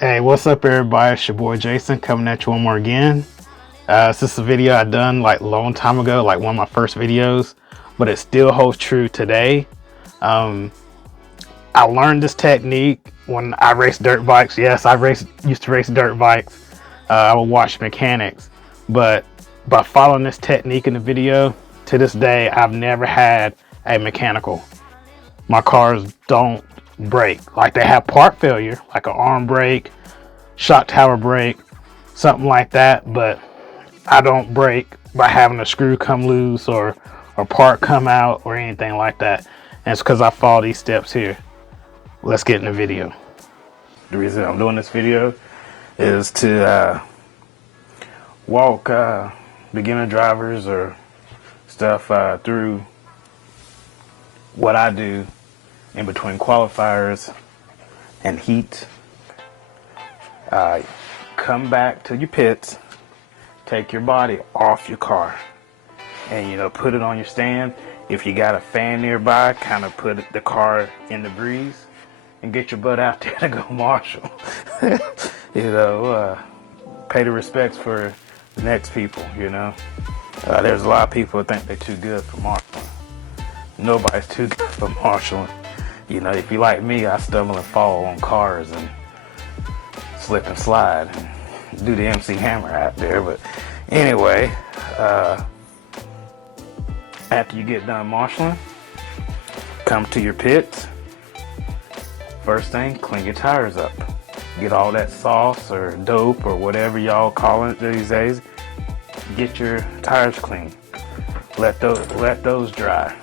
Hey, what's up everybody? It's your boy Jason coming at you one more again. This is a video I done like a long time ago, like one of my first videos, but it still holds true today. I learned this technique when I raced dirt bikes. Yes, I used to race dirt bikes. I would watch mechanics, but by following this technique in the video, to this day, I've never had a mechanical. My cars don't break. Like they have part failure, like an arm brake, shock tower brake, something like that, but I don't break by having a screw come loose or a part come out or anything like that. And it's because I follow these steps here. Let's get in the video. The reason I'm doing this video is to walk beginner drivers or stuff through what I do in between qualifiers and heat. Come back to your pits, take your body off your car, and put it on your stand. If you got a fan nearby, kind of put the car in the breeze and get your butt out there to go marshal. Pay the respects for the next people. There's a lot of people who think they're too good for marshaling. Nobody's too good for marshaling. If you like me, I stumble and fall on cars and slip and slide and do the MC Hammer out there. But anyway, after you get done marshaling, come to your pits. First thing, clean your tires up. Get all that sauce or dope or whatever y'all call it these days. Get your tires clean. Let those dry.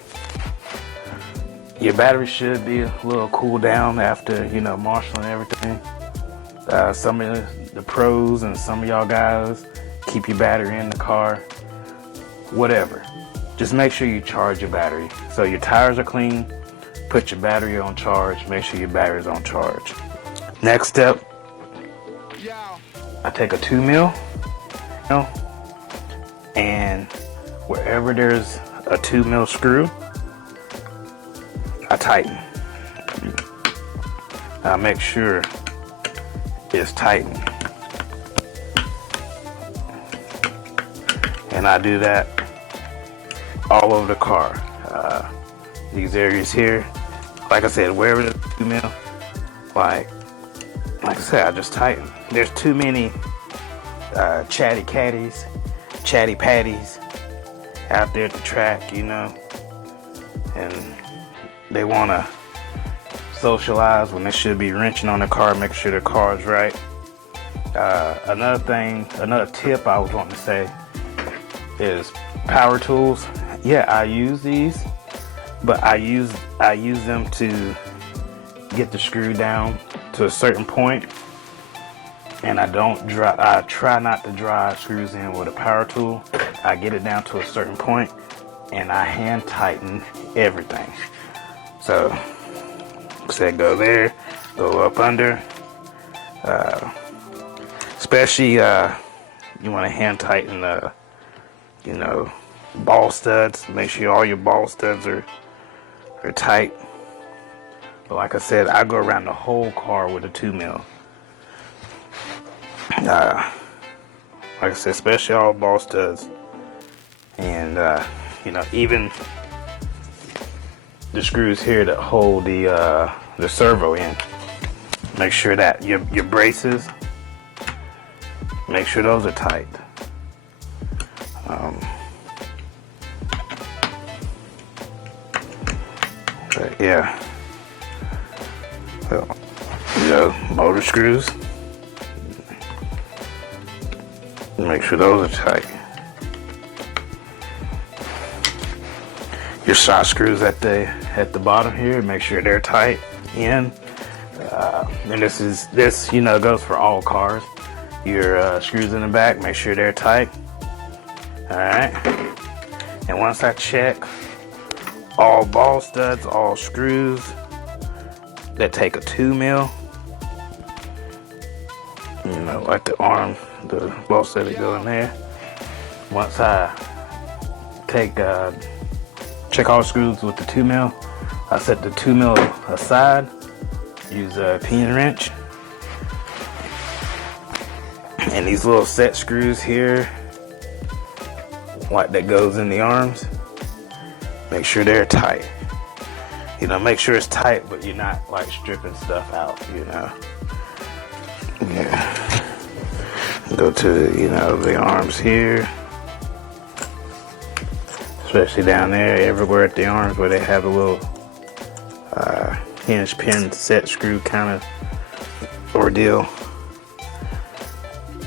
Your battery should be a little cool down after marshaling everything. Some of the pros and some of y'all guys keep your battery in the car. Whatever. Just make sure you charge your battery. So your tires are clean. Put your battery on charge. Make sure your battery's on charge. Next step, I take a 2 mil, and wherever there's a 2 mil screw, I tighten. I make sure it's tightened. And I do that all over the car. These areas here, like I said, wherever the 2 mil, like I said, I just tighten. There's too many chatty catties, chatty patties out there at the track, and they want to socialize when they should be wrenching on their car, making sure their car is right. Another tip I was wanting to say is power tools. Yeah, I use these, but I use them to get the screw down to a certain point, and I try not to drive screws in with a power tool. I get it down to a certain point, and I hand tighten everything. So, say go there, go up under. Especially you want to hand tighten ball studs. Make sure all your ball studs are tight. But like I said, I go around the whole car with a 2 mil. Like I said, especially all ball studs, and even the screws here that hold the servo in. Make sure that your braces, make sure those are tight. But yeah, so, motor screws, make sure those are tight. Your shot screws at the bottom here, make sure they're tight in. And this goes for all cars. Your screws in the back, make sure they're tight. All right. And once I check all ball studs, all screws that take a 2 mil, like the arm, the ball stud that go in there. Once I take Check all screws with the 2mm. I set the 2mm aside. Use a pinion wrench. And these little set screws here, like that goes in the arms, make sure they're tight. You know, make sure it's tight, but you're not like stripping stuff out, you know. Yeah. Go to, you know, the arms here. Especially down there, everywhere at the arms where they have a little hinge pin set screw kind of ordeal.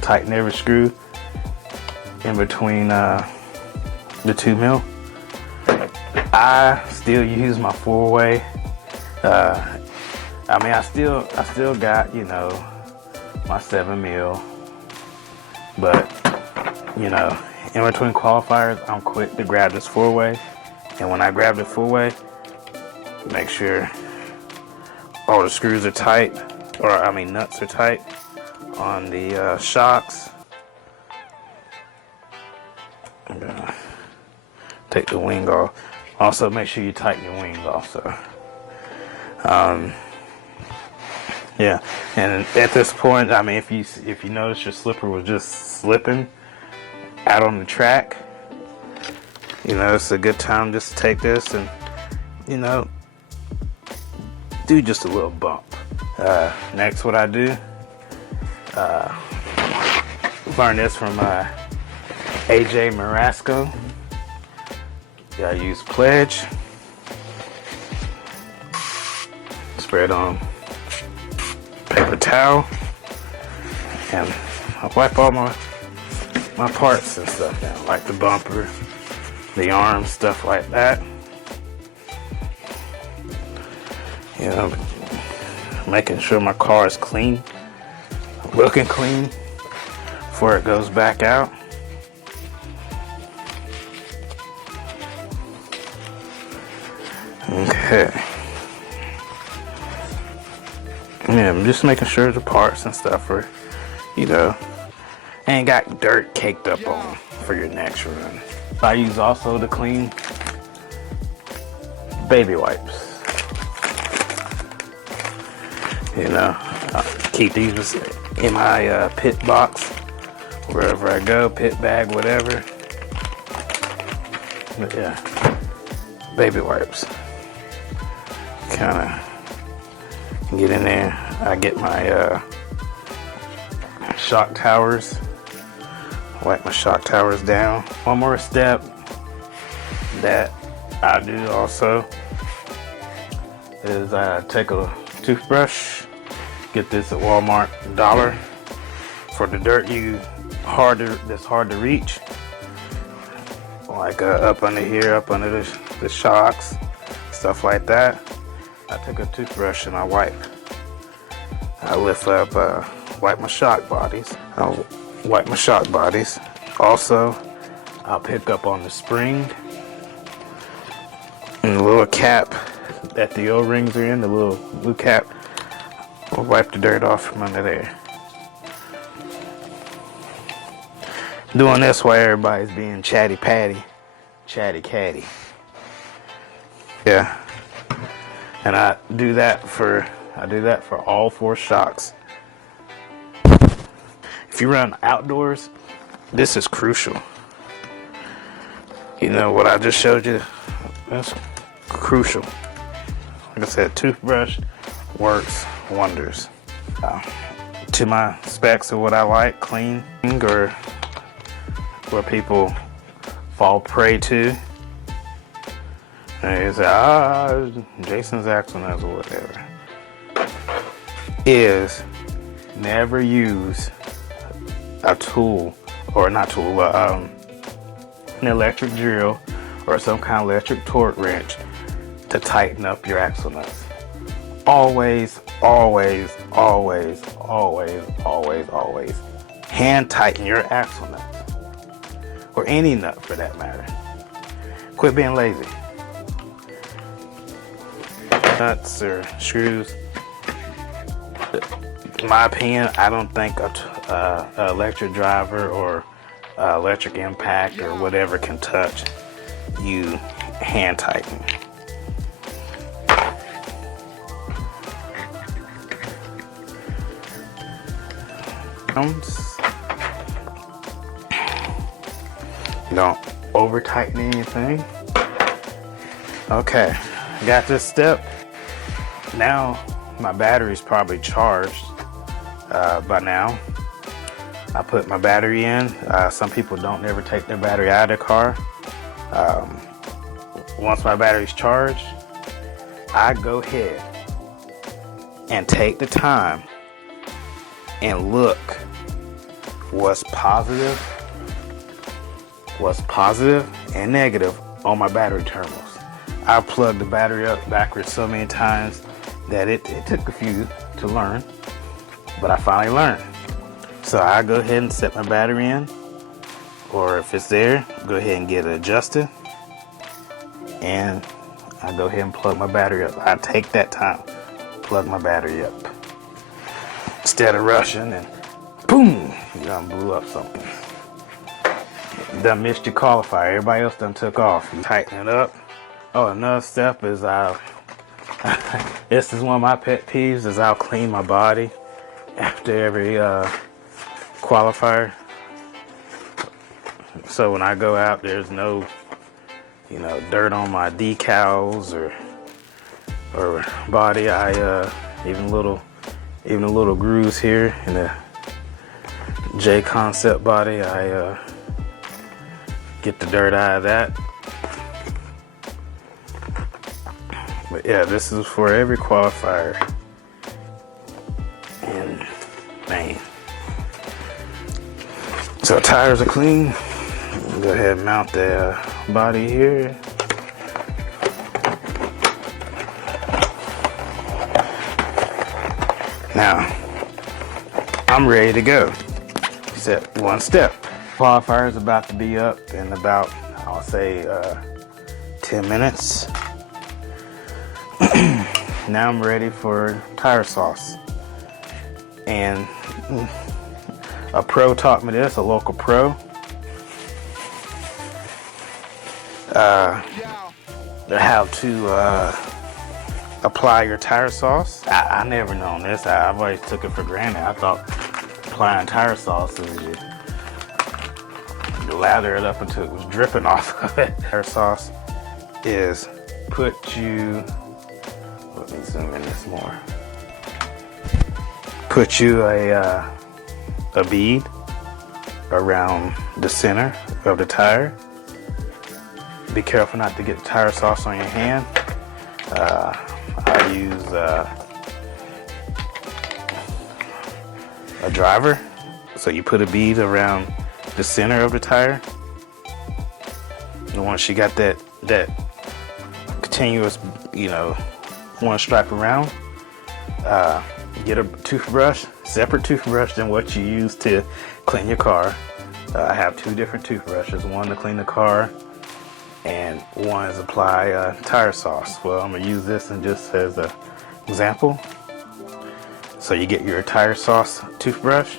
Tighten every screw in between the 2mm. I still use my 4-way. I mean, I still got, you know, my 7mm, but you know, in between qualifiers, I'm quick to grab this 4-way, and when I grab the 4-way, make sure all the screws are tight, or I mean nuts are tight on the shocks. I'm gonna take the wing off. Also, make sure you tighten your wings also. Yeah, and at this point, I mean, if you notice your slipper was just slipping out on the track, you know, it's a good time just to take this and, you know, do just a little bump. Next, what I do, learned this from AJ Marasco. I use Pledge. Spread on paper towel, and I wipe all my parts and stuff down, like the bumper, the arms, stuff like that. You know, making sure my car is clean, looking clean before it goes back out. Okay. Yeah, I'm just making sure the parts and stuff are, you know, ain't got dirt caked up on for your next run. I use also to clean baby wipes. You know, I keep these in my pit box wherever I go, pit bag, whatever. But yeah, baby wipes. Kind of get in there. I get my shock towers. Wipe my shock towers down. One more step that I do also is I take a toothbrush. Get this at Walmart, $1 for the dirt that's hard to reach, like up under here, up under the shocks, stuff like that. I take a toothbrush and I lift up, wipe my shock bodies. I'll wipe my shock bodies. Also, I'll pick up on the spring and the little cap that the O-rings are in, the little blue cap. I'll wipe the dirt off from under there. Doing this while everybody's being chatty catty. Yeah. And I do that for all 4 shocks. If you run outdoors, this is crucial. You know what I just showed you? That's crucial. Like I said, toothbrush works wonders. To my specs of what I like, clean, or what people fall prey to. They say, Jason's axle nuts or whatever. Is never use a tool, or not tool, an electric drill or some kind of electric torque wrench to tighten up your axle nuts. Always, always, always, always, always, always hand tighten your axle nuts, or any nut for that matter. Quit being lazy. Nuts or screws, in my opinion, I don't think a electric driver or electric impact or whatever can touch you hand tighten. Don't over tighten anything. Okay, got this step. Now my battery's probably charged by now. I put my battery in. Some people don't ever take their battery out of their car. Once my battery's charged, I go ahead and take the time and look what's positive and negative on my battery terminals. I plugged the battery up backwards so many times that it took a few to learn, but I finally learned. So I go ahead and set my battery in, or if it's there, go ahead and get it adjusted, and I go ahead and plug my battery up. I take that time, plug my battery up, instead of rushing and boom, you done blew up something. You done missed your qualifier. Everybody else done took off. You tighten it up. Oh, another step is this is one of my pet peeves, is I'll clean my body after every qualifier. So when I go out, there's no, dirt on my decals or body. I even little grooves here in the J Concept body. I get the dirt out of that. But yeah, this is for every qualifier. And man, so tires are clean. Go ahead and mount the body here. Now, I'm ready to go. Except one step. Qualifier is about to be up in about, I'll say, 10 minutes. Now I'm ready for tire sauce. And a pro taught me this, a local pro. How to apply your tire sauce. I never known this. I've always took it for granted. I thought applying tire sauce is you lather it up until it was dripping off of it. Tire sauce is let me zoom in this more. Put you a bead around the center of the tire. Be careful not to get tire sauce on your hand. I use a driver. So you put a bead around the center of the tire. And once you got that continuous, one stripe around, get a toothbrush, separate toothbrush than what you use to clean your car. I have two different toothbrushes, one to clean the car and one is apply tire sauce. Well, I'm gonna use this and just as an example. So you get your tire sauce toothbrush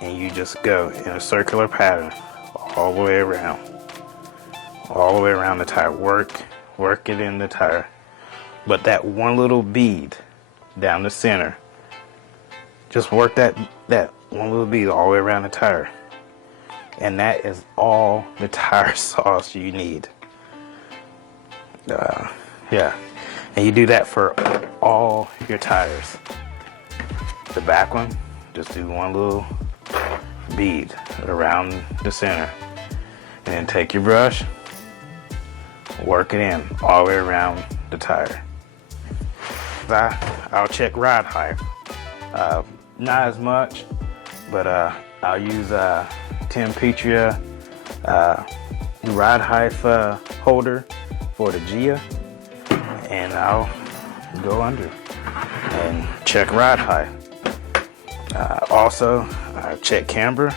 and you just go in a circular pattern all the way around the tire. Work it in the tire. But that one little bead down the center, just work that one little bead all the way around the tire. And that is all the tire sauce you need. Yeah. And you do that for all your tires. The back one, just do one little bead around the center. And then take your brush, work it in all the way around the tire. I'll check ride height. Not as much, but I'll use Tim Petria ride height holder for the Gia, and I'll go under and check ride height. Also, I check camber.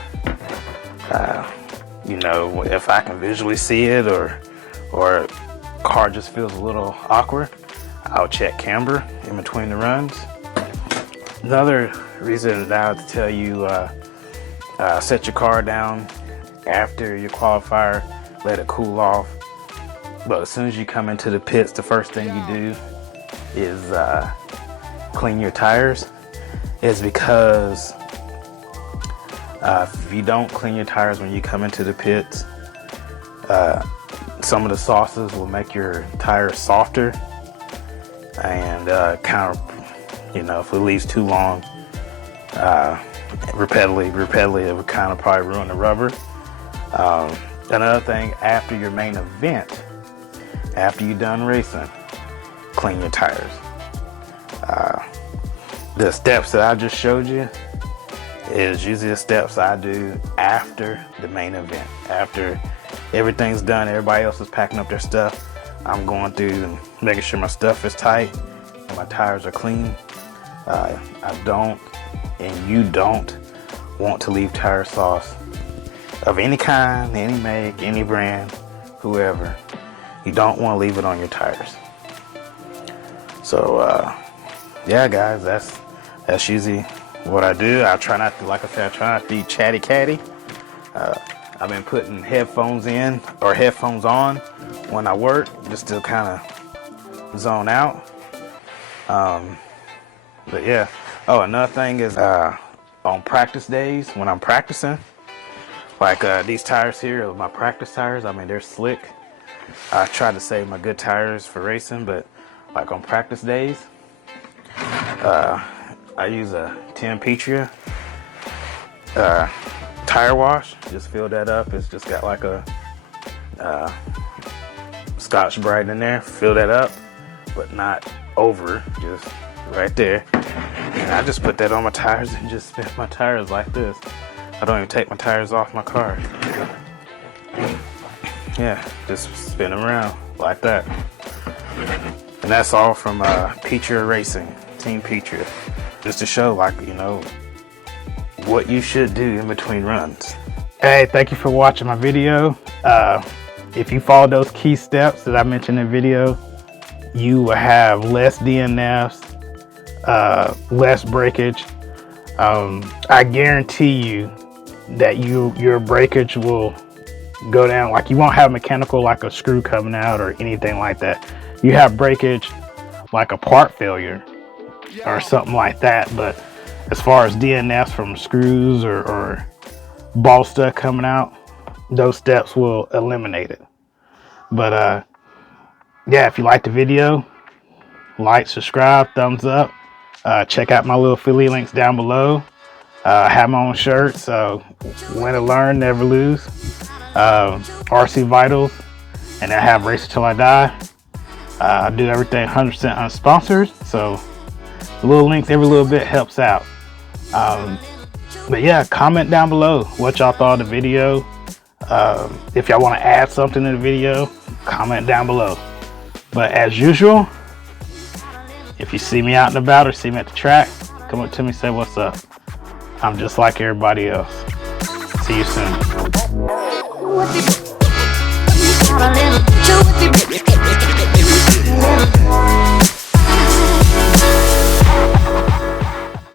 If I can visually see it or car just feels a little awkward, I'll check camber in between the runs. Another reason now to tell you, set your car down after your qualifier, let it cool off. But as soon as you come into the pits, the first thing you do is clean your tires. Is because if you don't clean your tires when you come into the pits, some of the sauces will make your tires softer, and kind of, you know, if it leaves too long, repeatedly, it would kind of probably ruin the rubber. Another thing, after your main event, after you're done racing, clean your tires. The steps that I just showed you is usually the steps I do after the main event. After everything's done, everybody else is packing up their stuff, I'm going through and making sure my stuff is tight and my tires are clean. I don't, and you don't, want to leave tire sauce of any kind, any make, any brand, whoever. You don't want to leave it on your tires. So yeah, guys, that's usually what I do. I try not to, like I said, I try not to be chatty catty. I've been putting headphones in or headphones on when I work, just to kind of zone out. But yeah. Oh, another thing is on practice days when I'm practicing, like these tires here are my practice tires. I mean, they're slick. I try to save my good tires for racing, but like on practice days, I use a 10 Petria tire wash. Just fill that up. It's just got like a Scotch Brite in there. Fill that up, but not over, just right there. And I just put that on my tires and just spin my tires like this. I don't even take my tires off my car. Yeah, just spin them around like that. And that's all from Petria Racing, Team Petria. Just to show, like, you know, what you should do in between runs. Hey, thank you for watching my video. If you follow those key steps that I mentioned in the video, you will have less DNFs, less breakage. I guarantee you that your breakage will go down. Like, you won't have mechanical, like a screw coming out or anything like that. You have breakage like a part failure or something like that. But as far as DNFs from screws or ball stuff coming out, those steps will eliminate it. But yeah, if you like the video, like, subscribe, thumbs up. Check out my little affiliate links down below. I have my own shirt, so win and learn, never lose. RcVitals, and I have Race Till I Die. I do everything 100% unsponsored, so the little links every little bit helps out. But yeah, comment down below what y'all thought of the video. If y'all want to add something to the video, comment down below. But as usual, if you see me out and about or see me at the track, come up to me, say what's up. I'm just like everybody else. See you soon.